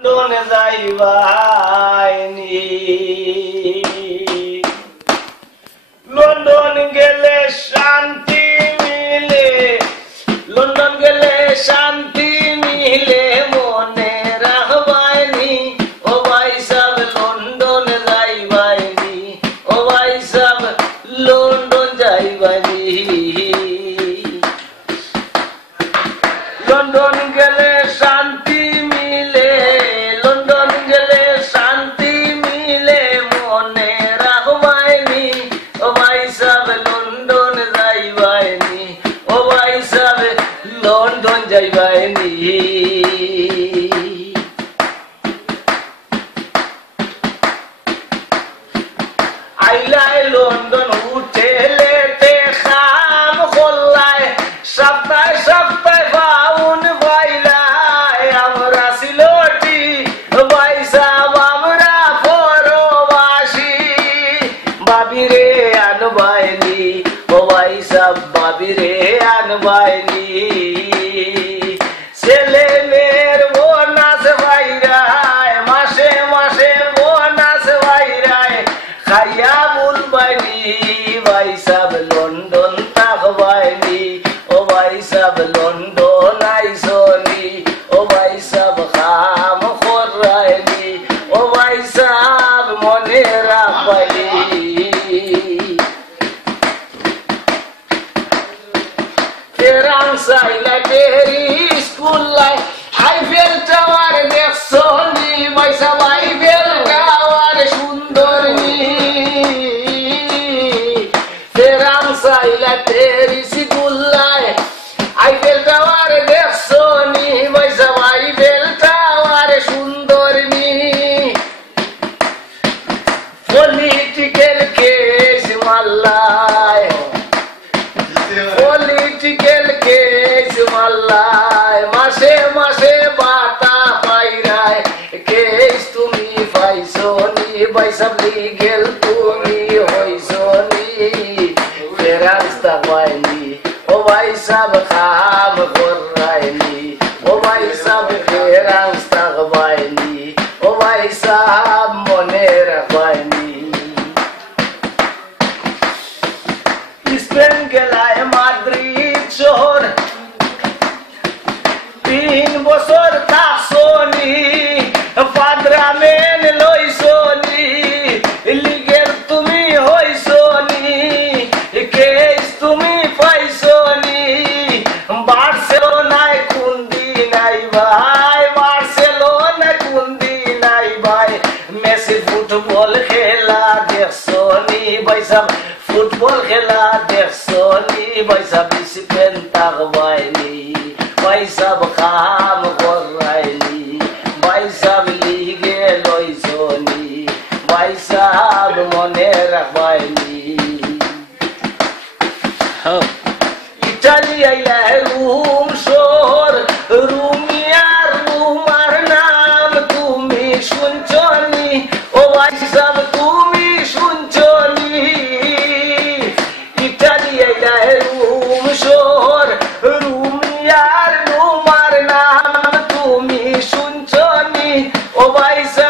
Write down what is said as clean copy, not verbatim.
লন্ডনে যাইবাইনি লন্ডন গেলে শান্তি মিলে লন্ডন গেলে শান্তি মিলে মনে রাখবাইনি ও ভাই সাব লন্ডনে যাইবাইনি ও ভাই সাব লন্ডন যাইবাইনি লন্ডন গেলে শান্তি মিলে লন্ডন গেলে শান্তি মিলে মনে রাখবাইনি ও ভাই সাব লন্ডন যাইবাইনি ও ভাই সাব লন্ডন যাইবাইনি আইলাই লন্ডন হোটেলেতে খাম খোল্লায় সপ্তাহে সপ্তাহে পাউন বাইলাই আমরা সিলোটি ভাই সাব আমরা পরবাসী বাবিরে আনবাইনি ও ভাই সাব বাবিরে আনবাইনি ছেলে মেয়ের বোনাস বাইরায় মাসে মাসে বোনাস বাইরায় খাইয়া বলবাইনি ভাই সাব লন্ডন থাকবাইনি ও ভাই সাব লন্ডন আইসনি ও ভাই সাব খাম খরাইনি ও ভাই সাব মনে রাখবাইনি ফেরাম সাইলা তেরি স্কুল লাই আইফেল টাওয়ার দেখছনি ভাই সাব আইফেল টাওয়ার সুন্দর নি ফেরাম সাইলা তেরি স্কুল লাই আইফেল টাওয়ার দেখছনি ভাই সাব আইফেল টাওয়ার সুন্দর নি পলিটিক্যাল কেস মাল্লায় পলিটিক্যাল কেস মাল্লায় মাসে মাসে বাতা পাইরায় কেস তুমি পাইছনি ভাই সাব লিগেল তুমি হইছনি ফেরাস্তা পাইনি ও ভাই সাব খাম করাইনি ও ভাই সাব ফেরাস্তা পাইনি ও ভাই সাব মনে রাখবাইনি স্পেন গেলায় মাদ্রিদ শহর 3 বছর থাকছনি পাদ্রামেন লইছনি লিগের তুমি হইছনি কেস তুমি পাইছনি বার্সেলোনায় কোন দিন আইবাই বার্সেলোনায় কোন দিন আইবাই মেসি ফুটবল খেলা দেখছনি ভাই সাব ফুটবল খেলা দেখছনি ভাই সাব স্পেন থাকবাইনি ভাই সাব খাম করাইনি ভাই সাব লিগে লইছনি ভাই সাব মনে রাখবাইনি ইটালি আইলা রুম শহর রুমিয়ার রুমার নাম তুমি শুনছনি ও ভাই সাব তুমি শুনছনি ইটালি আইলা রুম শহর রুমিয়ার রুমার নাম তুমি শুনছনি ও ভাই সাব